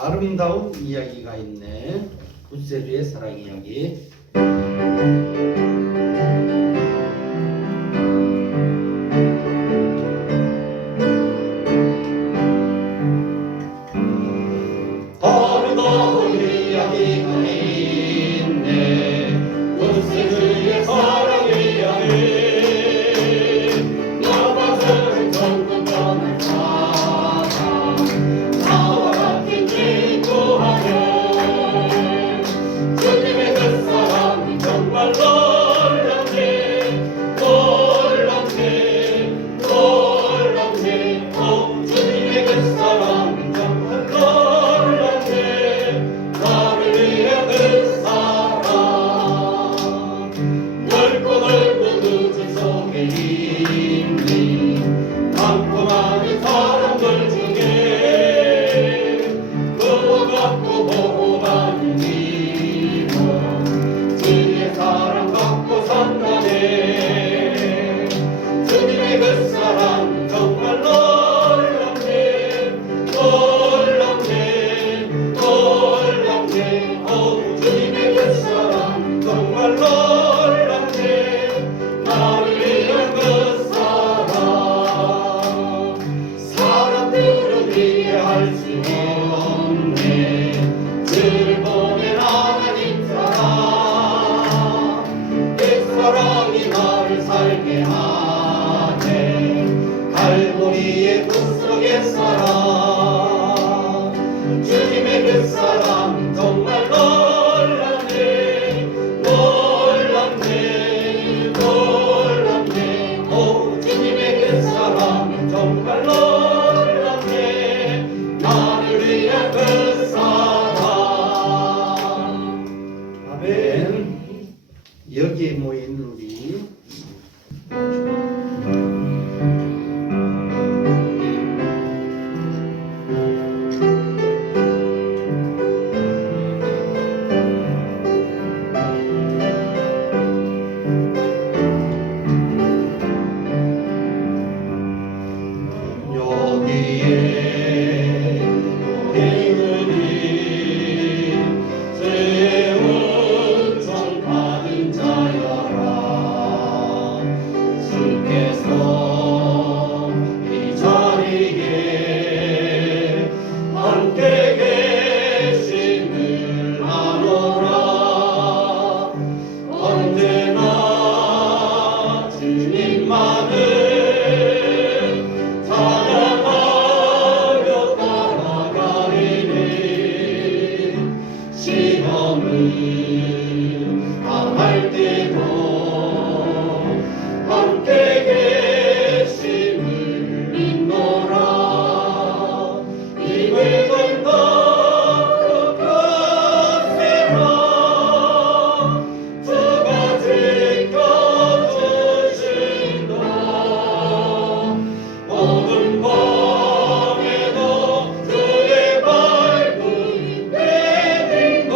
아름다운 이야기가 있네. 구세주의 사랑 이야기. 아름다운 이야기가 있네. 구세주의 사랑 이야기. 나밭을 전국 떠난 사랑, 나와 같은 기도하며 주님의 그 사랑은 정말 놀랍네. 놀랍네. 놀랍네. 주님의 그 사랑은 정말 놀랍네. 나를 위해 그 사랑 넓고 넓은 우주 속에 있니. 많고 많은 사람들 중에 그와 같고 보고 많은 이모 주님의 사랑 받고 산다네. 주님의 그 사랑 정말 놀랍네. 놀랍네. 놀랍네. 주님의 그 사랑 정말 놀랍네. 나를 위한 그 사랑 사람들은 이해할 수 없네. 주를 보낸 하나님 사랑, 그 사랑이 나를 살게 하네. 갈보리의 구속의 사랑, 주님의 그 사랑 정말 놀랍네. 놀랍네. 놀랍네. 주님의 그 사랑 정말 놀랍네. 나를 위한 그 사랑. 아멘. 여기에 모인 우리 여기에 행운이 죄의 은총 받은 자여라. 주께서 이 자리에 함께 계심을 아노라. 언제나 주님만을 찬양하며 따라가리니. 시험을 당할 때도 함께 계심을 믿노라. 입을 건너 그 주가 지켜주신다. 모든 밤에도 주의 발문 내밀고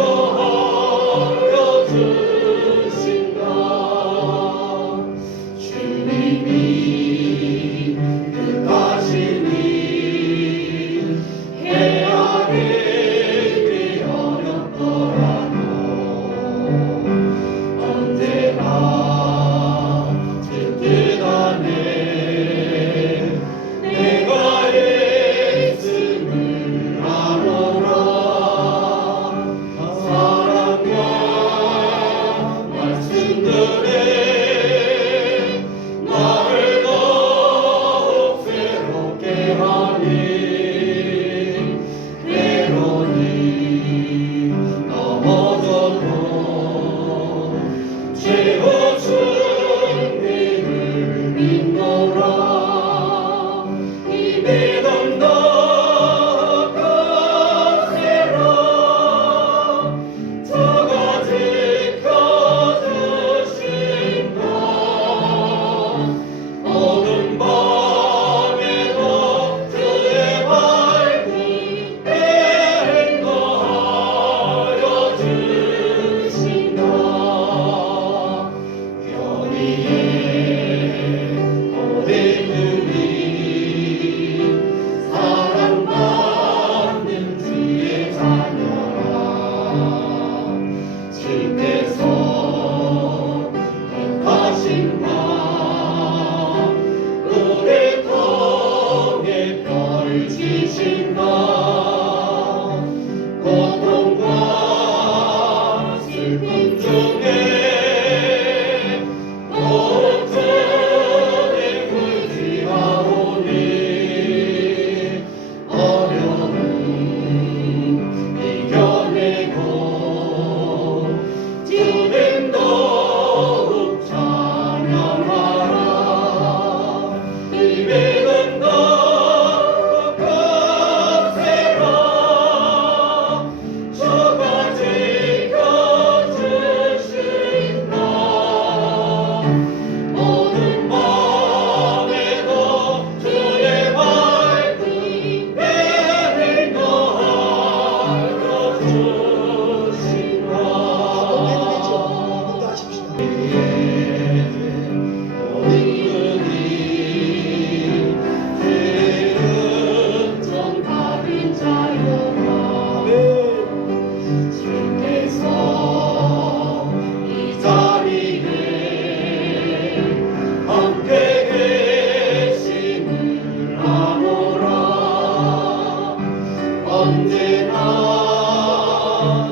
언제나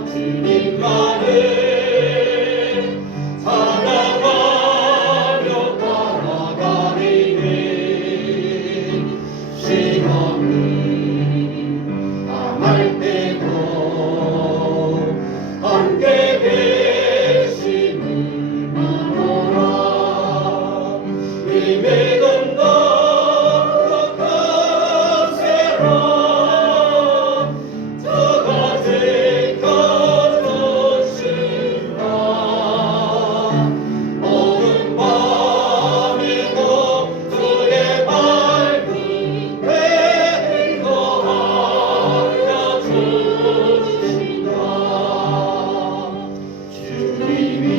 주님만을 사랑하며 따라가리니 시험을 당할 때도 함께 계심을 믿노라. 믿음 거룩하세라. 저가 지켜주신다. 어두운 밤에도 주의 밝은 인도하여 주신다. 주님이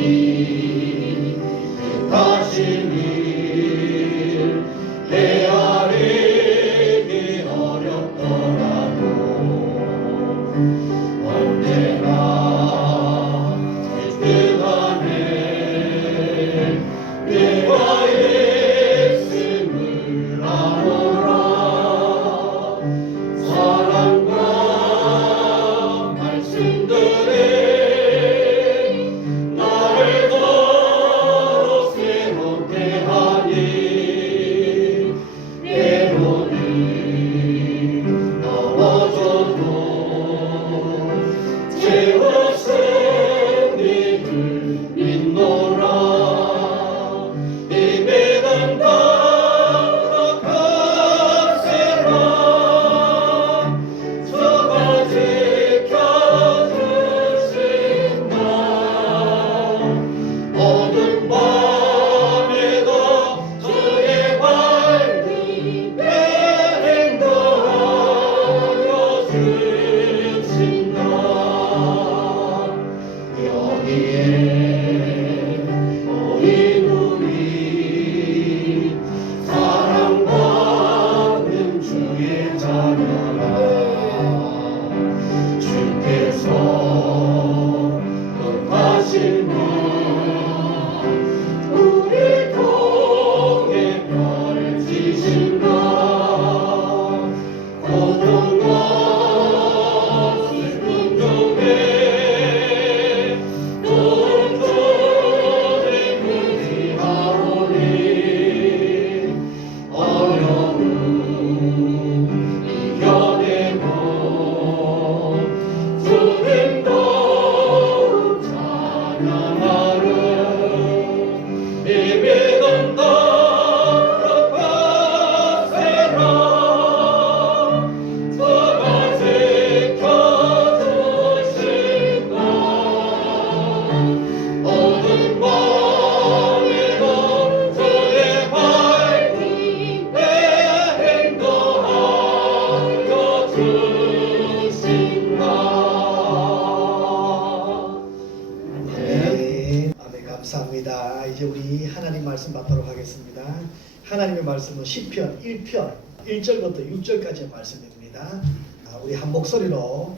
뜻하신 일 헤아리기 어렵더라도 언제나 집중하네 내가 있음을 아노라. 사랑과 말씀들이 나를 더욱 새롭게 하니 때로는 넘어져도 채우신 님을 믿노라. 이 믿음 거룩하세라. 저가 지켜주신다. 어두운 밤에도 주의 밝은 인도하여 주신다. 여기에 모인 우리 사랑받는 주의 자녀라. 주께서 뜻하신 것 우리 통해 별을 지신다. 고통과 슬픔 중에 또 의지하오니 어려움 이겨내고 주님 더욱 찬양하려 이 믿음 거룩하세라. 저가 지켜주신다. 어두운 밤에도 주의 밝은 인도하여 주신다. 네, 아멘. 감사합니다. 이제 우리 하나님 말씀 받도록 하겠습니다. 하나님의 말씀은 시편 1편 1절부터 6절까지의 말씀입니다. 우리 한 목소리로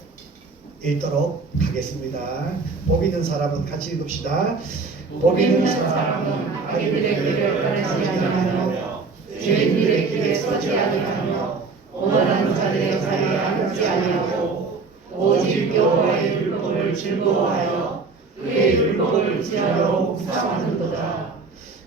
읽도록 하겠습니다. 복 있는 사람은 같이 읽읍시다. 복 있는 사람은 자기들의 길을 가르치지 아니하며 죄인들의 길에 서지 아니하며 오만한 자들의 자리에 앉지 아니하고 오직 여호와의 율법을 즐거워하여 그의 율법을 지하로 묵상하는도다.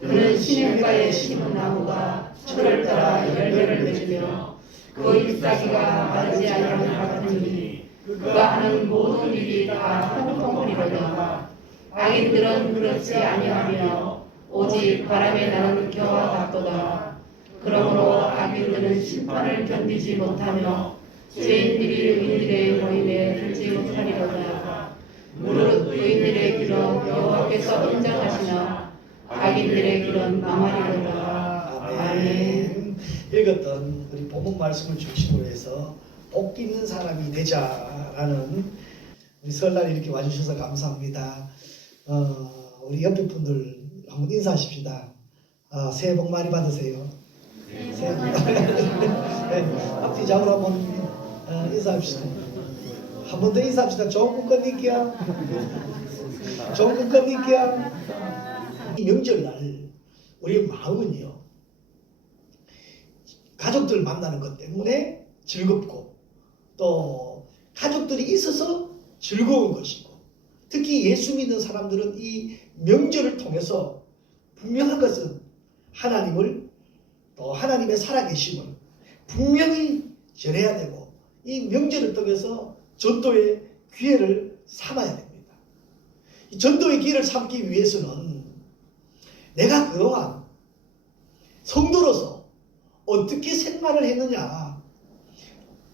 그는 시냇가에 심은 나무가 철을 따라 열매를 맺으며 그 잎사귀가 마르지 아니하는 것 같으니 그가 하는 모든 일이 다 통통하리로다. 악인들은 그렇지 아니하며 오직 바람에 나는 겨와 같도다. 그러므로 악인들은 심판을 견디지 못하며 죄인들이 의인들의 모임에 들지 못하리로다. 무릇 의인들의 길은 여호와께서 인정하시나 악인들의 길은 망하리로다. 아멘. 읽었던 우리 본문 말씀을 중심으로 해서 복 있는 사람이 되자라는 우리 설날 이렇게 와주셔서 감사합니다. 우리 옆에 분들 한번 인사하십시다. 새해 복 많이 받으세요. 새해 복 많이 받으세요. 네, 앞뒤 잡으러 한번 인사합시다. 한 번 더 인사합시다. 좋은 꿈 꿔드릴게요. 좋은 꿈 꿔드릴게요. 이 명절날 우리 마음은요, 가족들 만나는 것 때문에 즐겁고 또 가족들이 있어서 즐거운 것이고, 특히 예수 믿는 사람들은 이 명절을 통해서 분명한 것은 하나님을, 또 하나님의 살아계심을 분명히 전해야 되고, 이 명절을 통해서 전도의 기회를 삼아야 됩니다. 이 전도의 기회를 삼기 위해서는 내가 그동안 성도로서 어떻게 생활을 했느냐,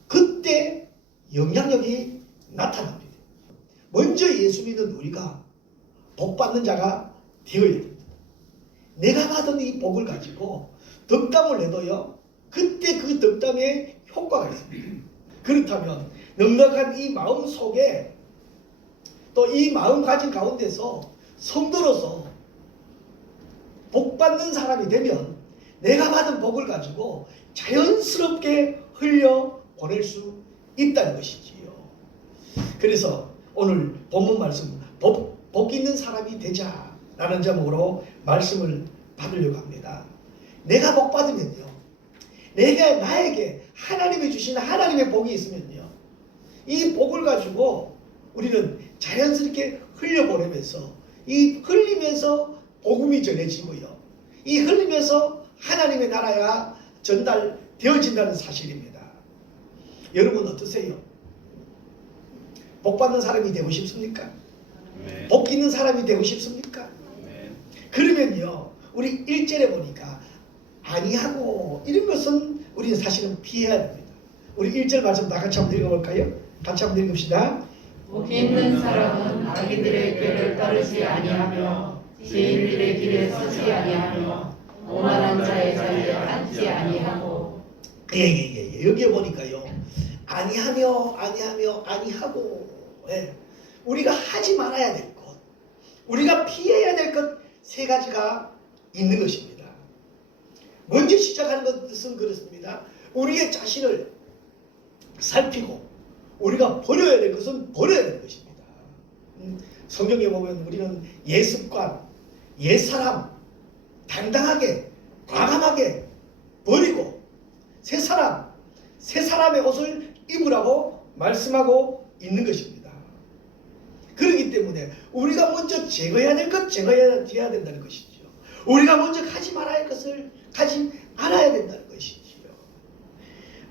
그때 영향력이 나타납니다. 먼저 예수 믿는 우리가 복받는 자가 되어야 됩니다. 내가 받은 이 복을 가지고 덕담을 내도요, 그때 그 덕담에 효과가 있습니다. 그렇다면 넉넉한 이 마음 속에, 또 이 마음가짐 가운데서 성도로서 복받는 사람이 되면 내가 받은 복을 가지고 자연스럽게 흘려보낼 수 있다는 것이지요. 그래서 오늘 본문 말씀, 복 있는 사람이 되자라는 제목으로 말씀을 받으려고 합니다. 내가 복 받으면요, 내가 나에게 하나님이 주신 하나님의 복이 있으면요, 이 복을 가지고 우리는 자연스럽게 흘려보내면서, 이 흘리면서 복음이 전해지고요, 이 흘리면서 하나님의 나라가 전달되어진다는 사실입니다. 여러분 어떠세요? 복 받는 사람이 되고 싶습니까? 네. 복 있는 사람이 되고 싶습니까? 네. 그러면요, 우리 1절에 보니까 아니하고 이런 것은 우리는 사실은 피해야 됩니다. 우리 1절 말씀 다 같이 한번 읽어볼까요? 같이 한번 읽읍시다. 복 있는 사람은 악인들의 꾀를 따르지 아니하며 죄인들의 길에 서지 아니하며 오만한 자의 자리에 앉지 아니하고. 여기에 보니까요, 아니하고, 우리가 하지 말아야 될 것, 우리가 피해야 될 것 세 가지가 있는 것입니다. 먼저 시작하는 것은 그렇습니다. 우리의 자신을 살피고 우리가 버려야 될 것은 버려야 될 것입니다. 성경에 보면 우리는 옛습관, 옛사람 당당하게 과감하게 버리고 새 사람의 옷을 입으라고 말씀하고 있는 것입니다. 그렇기 때문에 우리가 먼저 제거해야 될 것 제거해야 된다는 것이죠. 우리가 먼저 가지 말아야 할 것을 가지 않아야 된다는 것이지요.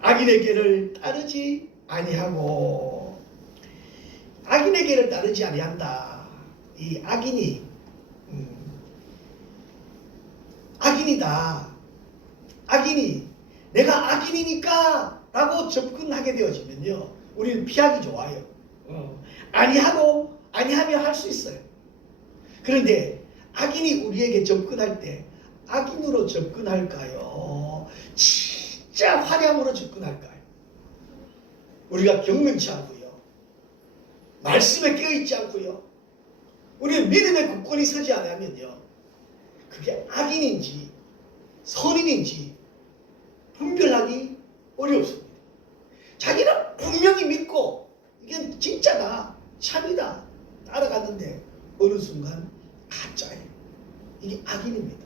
악인의 길을 따르지 아니하고, 악인의 길을 따르지 아니한다. 이 악인이 악인이다, 악인이 내가 악인이니까 라고 접근하게 되어지면요, 우리는 피하기 좋아요. 아니하면 할 수 있어요. 그런데 악인이 우리에게 접근할 때 악인으로 접근할까요? 진짜 화량으로 접근할까요? 우리가 경건치 않고요, 말씀에 깨어있지 않고요, 우리는 믿음의 굳건히 서지 않으면요, 그게 악인인지 선인인지 분별하기 어렵습니다. 자기는 분명히 믿고 이게 진짜다, 참이다 따라갔는데 어느 순간 가짜예요. 이게 악인입니다.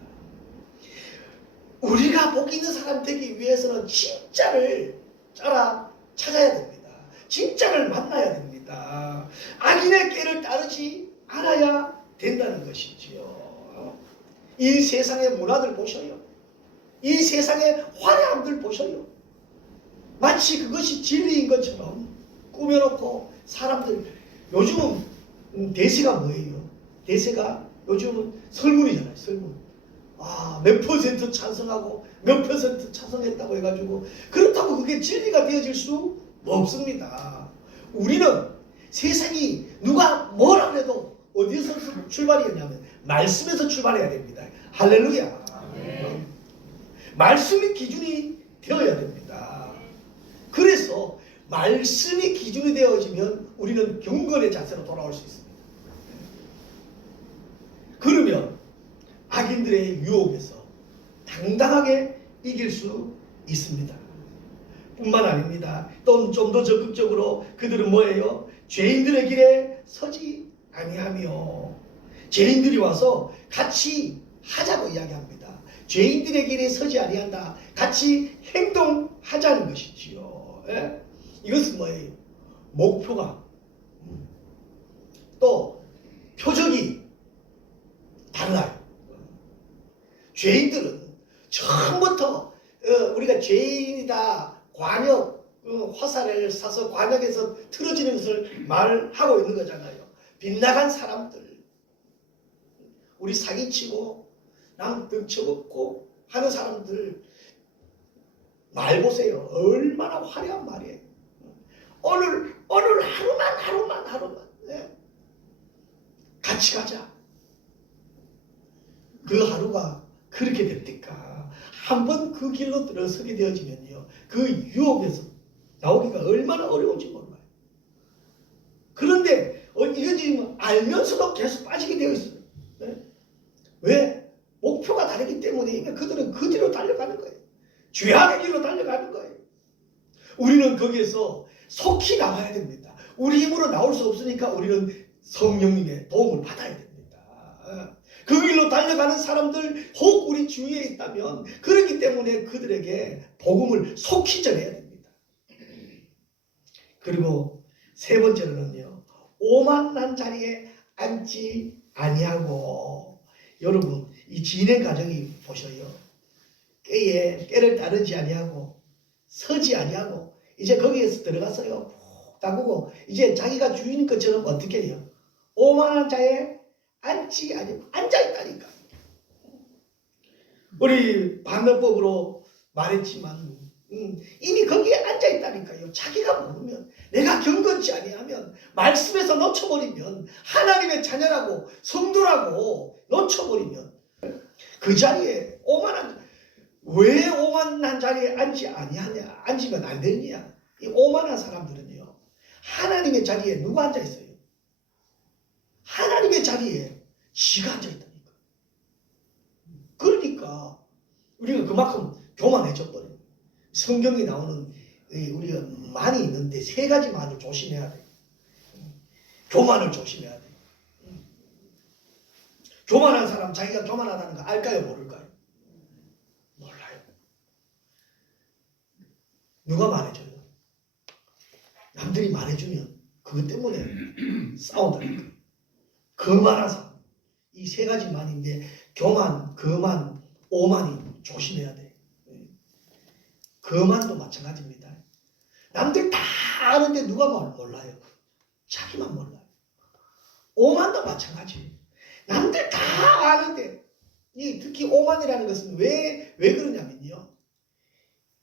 우리가 복 있는 사람 되기 위해서는 진짜를 찾아야 됩니다. 진짜를 만나야 됩니다. 악인의 꾀를 따르지 않아야 된다는 것이지요. 이 세상의 문화들 보셔요. 이 세상의 화려함들 보셔요. 마치 그것이 진리인 것처럼 꾸며놓고 사람들, 요즘은 대세가 뭐예요? 대세가 요즘은 설문이잖아요. 설문. 몇 퍼센트 찬성하고 몇 퍼센트 찬성했다고 해가지고, 그렇다고 그게 진리가 되어질 수 없습니다. 우리는 세상이 누가 뭐라 그래도 어디서 출발이었냐면 말씀에서 출발해야 됩니다. 할렐루야. 말씀이 기준이 되어야 됩니다. 그래서 말씀이 기준이 되어지면 우리는 경건의 자세로 돌아올 수 있습니다. 그러면 악인들의 유혹에서 당당하게 이길 수 있습니다. 뿐만 아닙니다. 또 좀 더 적극적으로 그들은 뭐예요? 죄인들의 길에 서지 아니하며, 죄인들이 와서 같이 하자고 이야기합니다. 죄인들의 길에 서지 아니한다. 같이 행동하자는 것이지요. 예? 이것은 뭐예요? 목표가 또 표적이 달라요. 죄인들은 처음부터 우리가 죄인이다 관역 화살을 쏴서 관역에서 틀어지는 것을 말하고 있는 거잖아요. 빗나간 사람들, 우리 사기치고 남 등쳐먹고 하는 사람들 말 보세요. 얼마나 화려한 말이에요. 오늘 하루만 같이 가자. 그 하루가 그렇게 됩니까? 한번 그 길로 들어서게 되어지면요, 그 유혹에서 나오기가 얼마나 어려운지 몰라요. 그런데 이거 지금 알면서도 계속 빠지게 되어 있어요. 네? 왜? 목표가 다르기 때문에 그들은 그 뒤로 달려가는 거예요. 죄악의 길로 달려가는 거예요. 우리는 거기에서 속히 나와야 됩니다. 우리 힘으로 나올 수 없으니까 우리는 성령님의 도움을 받아야 됩니다. 그 길로 달려가는 사람들 혹 우리 주위에 있다면 그렇기 때문에 그들에게 복음을 속히 전해야 됩니다. 그리고 세 번째로는요, 오만한 자리에 앉지 아니하고. 여러분 이 진행 과정이 보셔요. 깨를 따르지 아니하고 서지 아니하고 이제 거기에서 들어갔어요. 푹 담그고 이제 자기가 주인인 것처럼 어떻게 해요? 오만한 자에 앉지 아니고 앉아있다니까. 우리 반면법으로 말했지만 이미 거기에 앉아있다니까요. 자기가 모르면, 내가 경건치 아니하면, 말씀에서 놓쳐버리면, 하나님의 자녀라고 성도라고 놓쳐버리면 그 자리에 왜 오만한 자리에 앉지 아니하냐, 앉으면 안 되느냐. 이 오만한 사람들은요, 하나님의 자리에 누가 앉아있어요? 하나님의 자리에 지가 앉아있다니까. 그러니까 우리가 그만큼 교만해져 버려요. 성경에 나오는 우리가 많이 있는데 세 가지만을 조심해야 돼. 교만을 조심해야 돼. 교만한 사람 자기가 교만하다는 거 알까요, 모를까요? 몰라요. 누가 말해줘요? 남들이 말해주면 그것 때문에 싸운다니까. 거만한 사람. 이 세 가지만인데 교만, 거만, 오만이 조심해야 돼. 거만도 마찬가지입니다. 남들 다 아는데 누가 몰라요? 자기만 몰라요. 오만도 마찬가지. 남들 다 아는데, 특히 오만이라는 것은 왜 그러냐면요,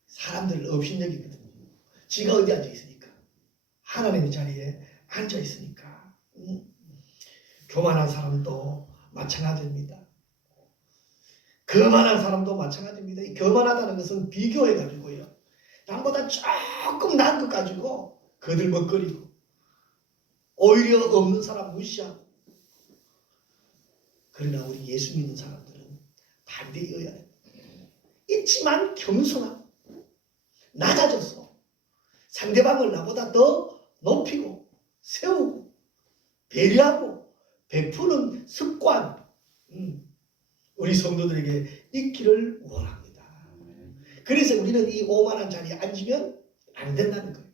사람들을 업신여기거든요. 지가 어디 앉아 있으니까, 하나님의 자리에 앉아 있으니까. 교만한 사람도 마찬가지입니다. 거만한 사람도 마찬가지입니다. 이 거만하다는 것은 비교해가지고요, 남보다 조금 나은 것 가지고 거들먹거리고 오히려 없는 사람 무시하고. 그러나 우리 예수 믿는 사람들은 반대여야 해요. 있지만 겸손하고 낮아져서 상대방을 나보다 더 높이고 세우고 배려하고 베푸는 습관, 우리 성도들에게 있기를 원합니다. 그래서 우리는 이 오만한 자리에 앉으면 안 된다는 거예요.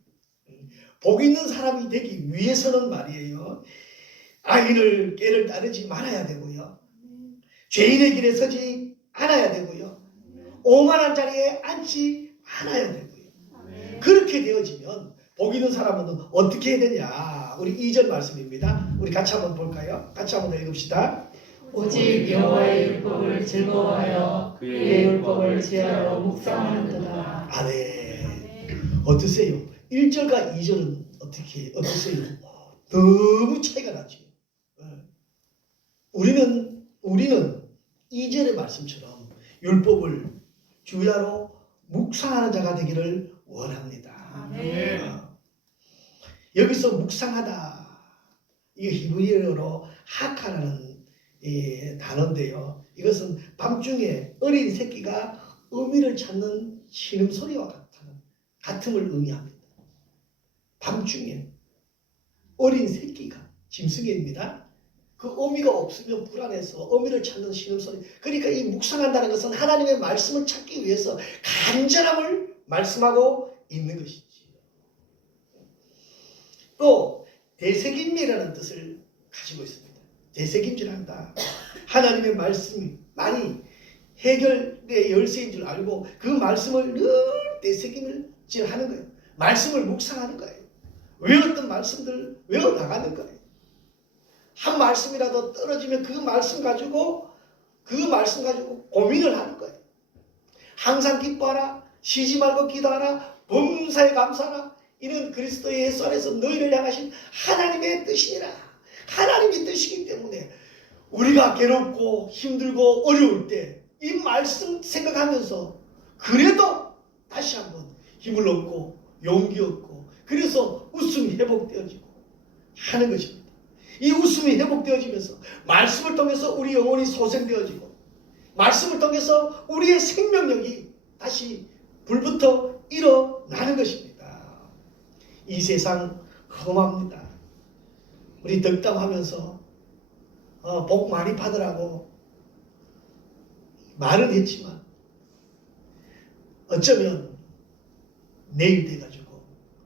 복 있는 사람이 되기 위해서는 말이에요, 악인을 깨를 따르지 말아야 되고요, 죄인의 길에 서지 않아야 되고요, 오만한 자리에 앉지 않아야 되고요. 그렇게 되어지면 복 있는 사람은 어떻게 해야 되냐? 우리 2절 말씀입니다. 우리 같이 한번 볼까요? 같이 한번 읽읍시다. 오직 여호와의 율법을 즐거워하여 그의 율법을 지하로 묵상하는도다. 아멘. 어떠세요? 1절과 2절은 어떠세요? 너무 차이가 나죠. 우리는 2절의 말씀처럼 율법을 주야로 묵상하는 자가 되기를 원합니다. 아멘. 여기서 묵상하다, 이게 히브리어로 하카라는 단어인데요, 이것은 밤중에 어린 새끼가 어미를 찾는 신음소리와 같음을 의미합니다. 밤중에 어린 새끼가, 짐승입니다. 그 어미가 없으면 불안해서 어미를 찾는 신음소리. 그러니까 이 묵상한다는 것은 하나님의 말씀을 찾기 위해서 간절함을 말씀하고 있는 것이지. 또 되새김이라는 뜻을 가지고 있습니다. 되새김질한다. 하나님의 말씀이 많이 해결의 열쇠인 줄 알고 그 말씀을 늘 되새김질하는 거예요. 말씀을 묵상하는 거예요. 외웠던 말씀들 외워나가는 거예요. 한 말씀이라도 떨어지면 그 말씀 가지고 고민을 하는 거예요. 항상 기뻐하라, 쉬지 말고 기도하라, 범사에 감사하라. 이는 그리스도의 예수 안에서 너희를 향하신 하나님의 뜻이니라. 하나님의 뜻이기 때문에 우리가 괴롭고 힘들고 어려울 때 이 말씀 생각하면서 그래도 다시 한번 힘을 얻고 용기 얻고 그래서 웃음이 회복되어지고 하는 것입니다. 이 웃음이 회복되어지면서 말씀을 통해서 우리 영혼이 소생되어지고 말씀을 통해서 우리의 생명력이 다시 불부터 일어나는 것입니다. 이 세상 험합니다. 우리 덕담하면서 복 많이 받으라고 말은 했지만 어쩌면 내일 돼가지고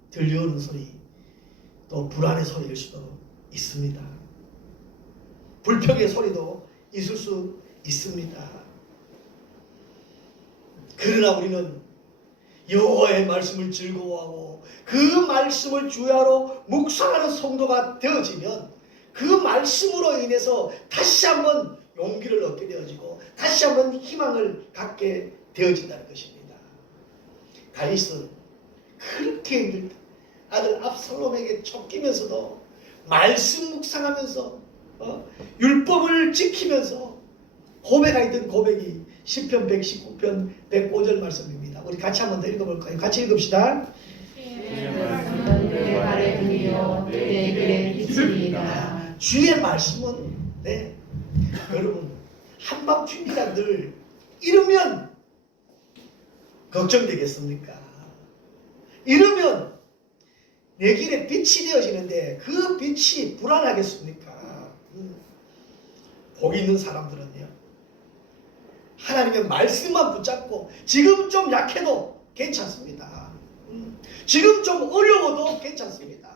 들려오는 소리 또 불안의 소리일 수도 있습니다. 불평의 소리도 있을 수 있습니다. 그러나 우리는 여호와의 말씀을 즐거워하고 그 말씀을 주야로 묵상하는 성도가 되어지면 그 말씀으로 인해서 다시 한번 용기를 얻게 되어지고 다시 한번 희망을 갖게 되어진다는 것입니다. 다윗은 그렇게 힘들다. 아들 압살롬에게 쫓기면서도 말씀 묵상하면서 율법을 지키면서 고백하였던 고백이 시편 119편 105절 말씀입니다. 우리 같이 한번 더 읽어볼까요? 같이 읽읍시다. 주의 말씀은 내 발의 등이요 내 길의 빛이니이다. 주의 말씀은 여러분 한밤중이라 늘 이러면 걱정되겠습니까? 이러면 내 길에 빛이 되어지는데 그 빛이 불안하겠습니까? 복 있는 사람들은요 하나님의 말씀만 붙잡고 지금 좀 약해도 괜찮습니다. 지금 좀 어려워도 괜찮습니다.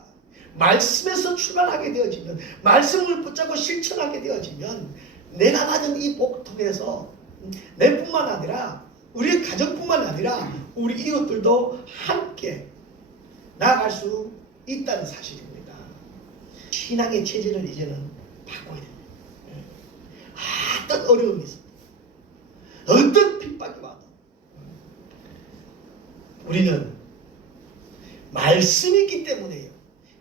말씀에서 출발하게 되어지면 말씀을 붙잡고 실천하게 되어지면 내가 받은 이 복통에서 내뿐만 아니라 우리 가정뿐만 아니라 우리 이웃들도 함께 나아갈 수 있다는 사실입니다. 신앙의 체질을 이제는 바꿔야 됩니다. 어떤 어려움이 있어도 어떤 핍박이 와도 우리는 말씀이 있기 때문에요.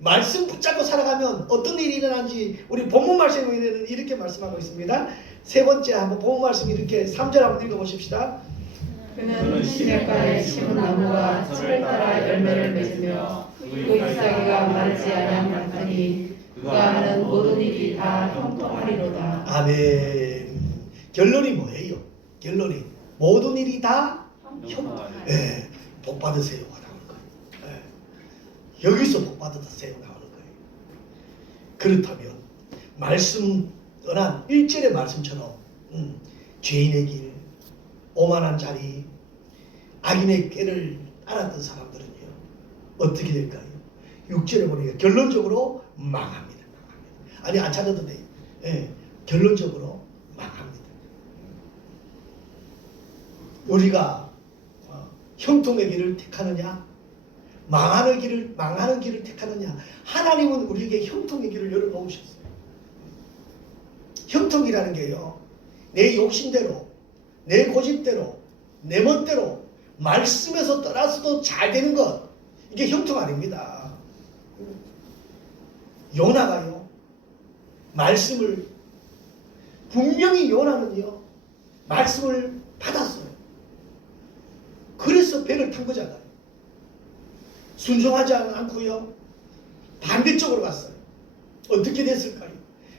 말씀 붙잡고 살아가면 어떤 일이 일어나는지 우리 본문 말씀에는 이렇게 말씀하고 있습니다. 세 번째 한번 본문 말씀 이렇게 3절 한번 읽어보십시다. 그는 시냇가에 심은 나무가 철을 따라 열매를 맺으며 그 잎사귀가 마르지 아니하나니 그가 하는 모든 일이 다 형통하리로다. 아멘. 결론이 뭐예요? 결론이 모든 일이 다 형통하리로다. 복 받으세요. 여기서 복 받으세요 나오는 거예요. 그렇다면 말씀 떠난 1절의 말씀처럼 죄인의 길, 오만한 자리, 악인의 꾀를 따랐던 사람들은요 어떻게 될까요? 6절에 보니까 결론적으로 망합니다. 아니 안 찾아도 돼요. 결론적으로 망합니다. 우리가 형통의 길을 택하느냐 망하는 길을 택하느냐. 하나님은 우리에게 형통의 길을 열어놓으셨어요. 형통이라는 게요 내 욕심대로 내 고집대로 내 멋대로 말씀에서 떠나서도 잘 되는 것 이게 형통 아닙니다. 요나가요 말씀을 분명히 요나는요 말씀을 받았어요. 그래서 배를 탄 거잖아요. 순종하지 않고요 반대쪽으로 갔어요. 어떻게 됐을까요?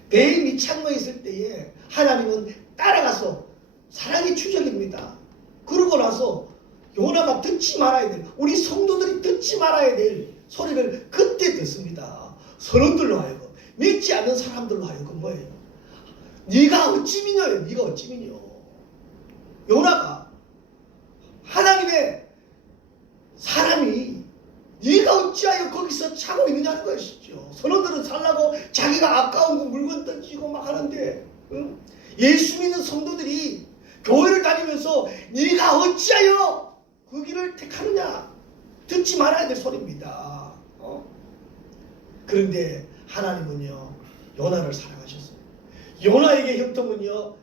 배에 미창모에 있을 때에 하나님은 따라가서 사랑의 추적입니다. 그러고 나서 요나가 듣지 말아야 될 우리 성도들이 듣지 말아야 될 소리를 그때 듣습니다. 선원들로 하여금 믿지 않는 사람들로 하여금 뭐예요? 네가 어찌 믿냐요. 네가 어찌 믿냐. 요나가 하나님의 사람이 네가 어찌하여 거기서 자고 있느냐는 것이죠. 선원들은 살라고 자기가 아까운 거 물건 던지고 막 하는데, 응? 예수 믿는 성도들이 교회를 다니면서 네가 어찌하여 그 길을 택하느냐, 듣지 말아야 될 소리입니다. 그런데 하나님은요, 요나를 사랑하셨어요. 요나에게 형통은요,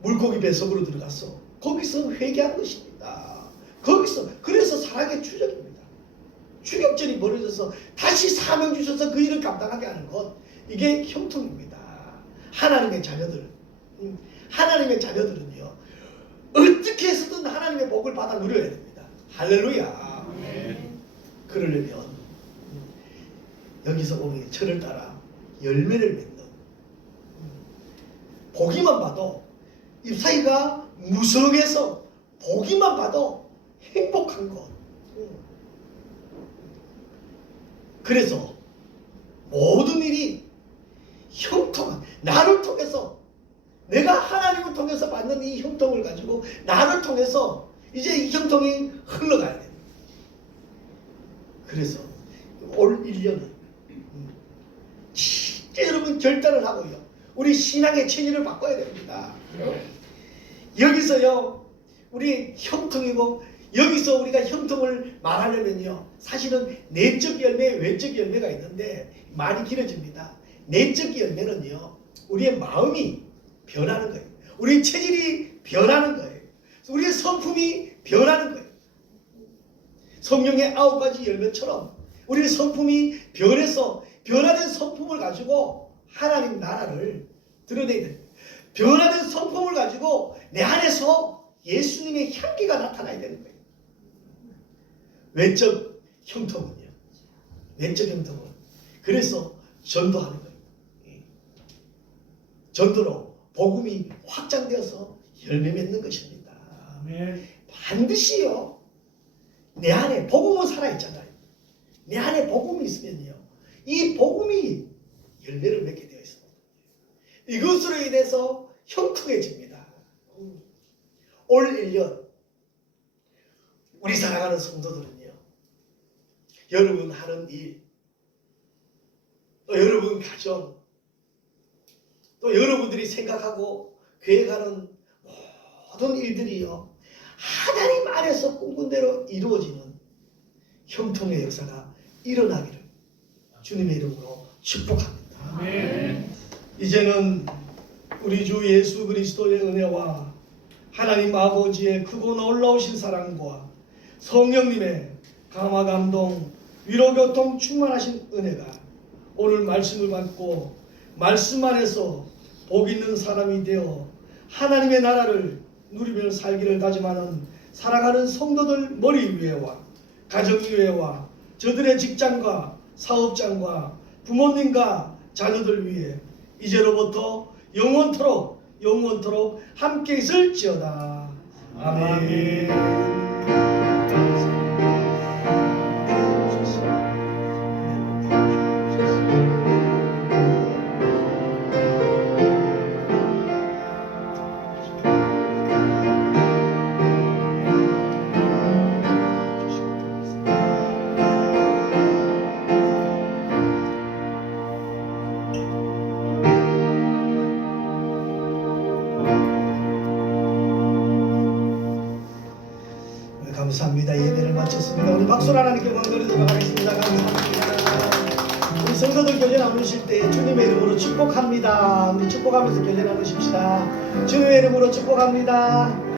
물고기 뱃속으로 들어갔어. 거기서 회개한 것입니다. 거기서, 그래서 사랑의 추적입니다. 추격전이 벌어져서 다시 사명 주셔서 그 일을 감당하게 하는 것, 이게 형통입니다. 하나님의 자녀들, 하나님의 자녀들은요, 어떻게 해서든 하나님의 복을 받아 누려야 됩니다. 할렐루야. 그러려면 여기서 보면 철을 따라 열매를 맺는, 보기만 봐도 잎사귀가 무성해서 보기만 봐도 행복한 것. 그래서 모든 일이 형통한, 나를 통해서, 내가 하나님을 통해서 받는 이 형통을 가지고 나를 통해서 이제 이 형통이 흘러가야 됩니다. 그래서 올 1년은 진짜 여러분 결단을 하고요, 우리 신앙의 체질을 바꿔야 됩니다. 여기서요, 우리 형통이고, 여기서 우리가 형통을 말하려면요, 사실은 내적 열매, 외적 열매가 있는데 말이 길어집니다. 내적 열매는요, 우리의 마음이 변하는 거예요. 우리의 체질이 변하는 거예요. 우리의 성품이 변하는 거예요. 성령의 9가지 열매처럼 우리의 성품이 변해서 변화된 성품을 가지고 하나님 나라를 드러내야 됩니다. 변화된 성품을 가지고 내 안에서 예수님의 향기가 나타나야 되는 거예요. 외적 형통은요, 외적 형통은 그래서 전도하는 거예요. 전도로 복음이 확장되어서 열매 맺는 것입니다. 반드시요, 내 안에 복음은 살아있잖아요. 내 안에 복음이 있으면요, 이 복음이 열매를 맺게 되어 있습니다. 이것으로 인해서 형통해집니다. 올 1년 우리 사랑하는 성도들은요, 여러분 하는 일, 또 여러분 가정, 또 여러분들이 생각하고 계획하는 모든 일들이요, 하나님 안에서 꿈꾼 대로 이루어지는 형통의 역사가 일어나기를 주님의 이름으로 축복합니다. 이제는 우리 주 예수 그리스도의 은혜와 하나님 아버지의 크고 놀라우신 사랑과 성령님의 감화 감동, 위로 교통 충만하신 은혜가 오늘 말씀을 받고 말씀 안에서 복 있는 사람이 되어 하나님의 나라를 누리며 살기를 다짐하는 사랑하는 성도들 머리 위에와 가정 위에와 저들의 직장과 사업장과 부모님과 자녀들 위에 이제로부터 영원토록 함께 있을지어다. 아멘. 감사합니다. 예배를 마쳤습니다. 우리 박수로 하나님께 영광 드리도록 하겠습니다. 감사합니다. 우리 성도들 교제 나누실 때 주님의 이름으로 축복합니다. 우리 축복하면서 교제 나누십시다. 주님의 이름으로 축복합니다.